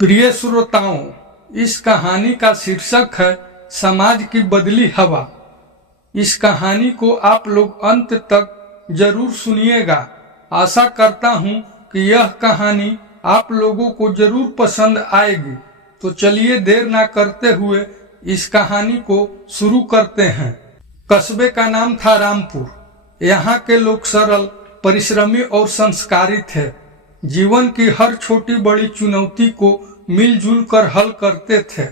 प्रिय श्रोताओं, इस कहानी का शीर्षक है समाज की बदली हवा। इस कहानी को आप लोग अंत तक जरूर सुनिएगा। आशा करता हूं कि यह कहानी आप लोगों को जरूर पसंद आएगी। तो चलिए देर ना करते हुए इस कहानी को शुरू करते हैं। कस्बे का नाम था रामपुर। यहाँ के लोग सरल, परिश्रमी और संस्कारी थे। जीवन की हर छोटी बड़ी चुनौती को मिलजुल कर हल करते थे।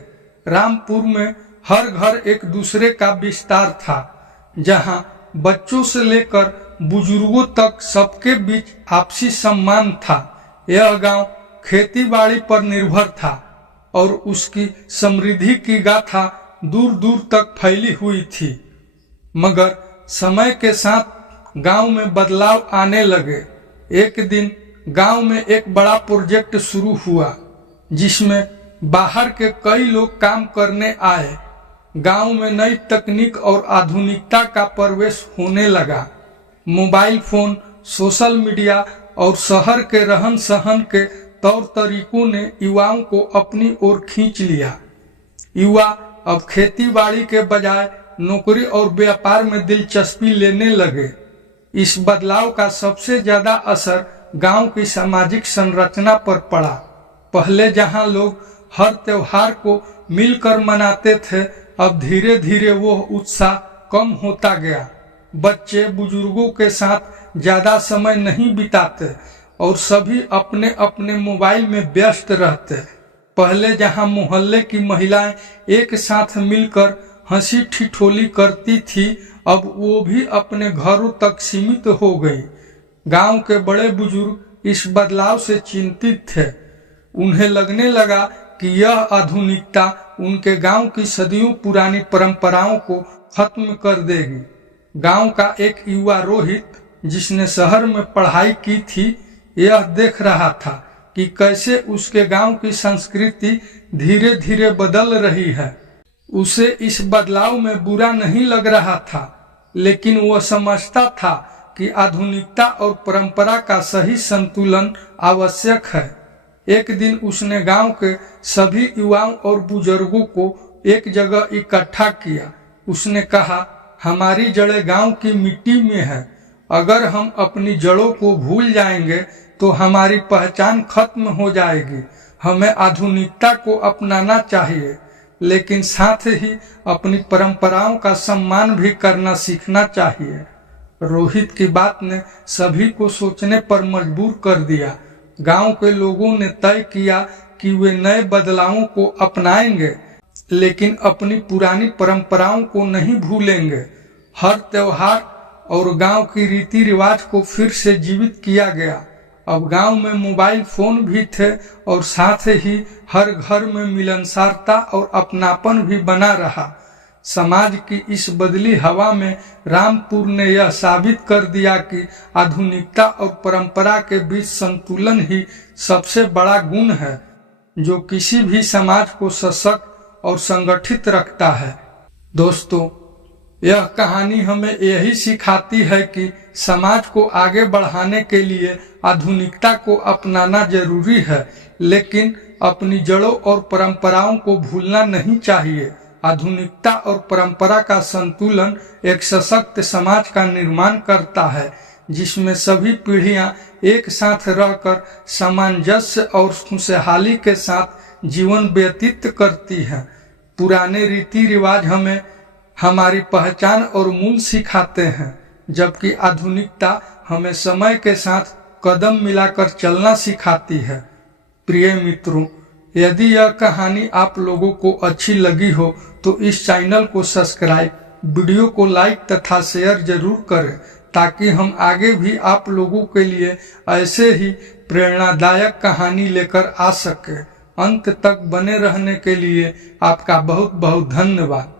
रामपुर में हर घर एक दूसरे का विस्तार था, जहां बच्चों से लेकर बुजुर्गों तक सबके बीच आपसी सम्मान था। यह गांव खेती बाड़ी पर निर्भर था और उसकी समृद्धि की गाथा दूर दूर तक फैली हुई थी। मगर समय के साथ गांव में बदलाव आने लगे। एक दिन गांव में एक बड़ा प्रोजेक्ट शुरू हुआ, जिसमें बाहर के कई लोग काम करने आए। गांव में नई तकनीक और आधुनिकता का प्रवेश होने लगा। मोबाइल फोन, सोशल मीडिया और शहर के रहन सहन के तौर तरीकों ने युवाओं को अपनी ओर खींच लिया। युवा अब खेती बाड़ी के बजाय नौकरी और व्यापार में दिलचस्पी लेने लगे। इस बदलाव का सबसे ज्यादा असर गांव की सामाजिक संरचना पर पड़ा। पहले जहां लोग हर त्योहार को मिलकर मनाते थे, अब धीरे धीरे वो उत्साह कम होता गया। बच्चे बुजुर्गों के साथ ज्यादा समय नहीं बिताते और सभी अपने अपने मोबाइल में व्यस्त रहते। पहले जहां मोहल्ले की महिलाएं एक साथ मिलकर हंसी ठिठोली करती थी, अब वो भी अपने घरों तक सीमित हो गई। गांव के बड़े बुजुर्ग इस बदलाव से चिंतित थे। उन्हें लगने लगा कि यह आधुनिकता उनके गांव की सदियों पुरानी परंपराओं को खत्म कर देगी। गांव का एक युवा रोहित, जिसने शहर में पढ़ाई की थी, यह देख रहा था कि कैसे उसके गांव की संस्कृति धीरे धीरे बदल रही है। उसे इस बदलाव में बुरा नहीं लग रहा था, लेकिन वह समझता था कि आधुनिकता और परंपरा का सही संतुलन आवश्यक है। एक दिन उसने गांव के सभी युवाओं और बुजुर्गों को एक जगह इकट्ठा किया। उसने कहा, हमारी जड़ें गांव की मिट्टी में है। अगर हम अपनी जड़ों को भूल जाएंगे तो हमारी पहचान खत्म हो जाएगी। हमें आधुनिकता को अपनाना चाहिए, लेकिन साथ ही अपनी परंपराओं का सम्मान भी करना सीखना चाहिए। रोहित की बात ने सभी को सोचने पर मजबूर कर दिया। गांव के लोगों ने तय किया कि वे नए बदलावों को अपनाएंगे, लेकिन अपनी पुरानी परंपराओं को नहीं भूलेंगे। हर त्योहार और गांव की रीति रिवाज को फिर से जीवित किया गया। अब गांव में मोबाइल फोन भी थे और साथ ही हर घर में मिलनसारता और अपनापन भी बना रहा। समाज की इस बदली हवा में रामपुर ने यह साबित कर दिया कि आधुनिकता और परंपरा के बीच संतुलन ही सबसे बड़ा गुण है, जो किसी भी समाज को सशक्त और संगठित रखता है। दोस्तों, यह कहानी हमें यही सिखाती है कि समाज को आगे बढ़ाने के लिए आधुनिकता को अपनाना जरूरी है, लेकिन अपनी जड़ों और परंपराओं को भूलना नहीं चाहिए। आधुनिकता और परंपरा का संतुलन एक सशक्त समाज का निर्माण करता है, जिसमें सभी पीढ़ियां एक साथ रहकर सामंजस्य और खुशहाली के साथ जीवन व्यतीत करती हैं। पुराने रीति रिवाज हमें हमारी पहचान और मूल सिखाते हैं, जबकि आधुनिकता हमें समय के साथ कदम मिलाकर चलना सिखाती है। प्रिय मित्रों, यदि यह कहानी आप लोगों को अच्छी लगी हो तो इस चैनल को सब्सक्राइब, वीडियो को लाइक तथा शेयर जरूर करें, ताकि हम आगे भी आप लोगों के लिए ऐसे ही प्रेरणादायक कहानी लेकर आ सके। अंत तक बने रहने के लिए आपका बहुत बहुत धन्यवाद।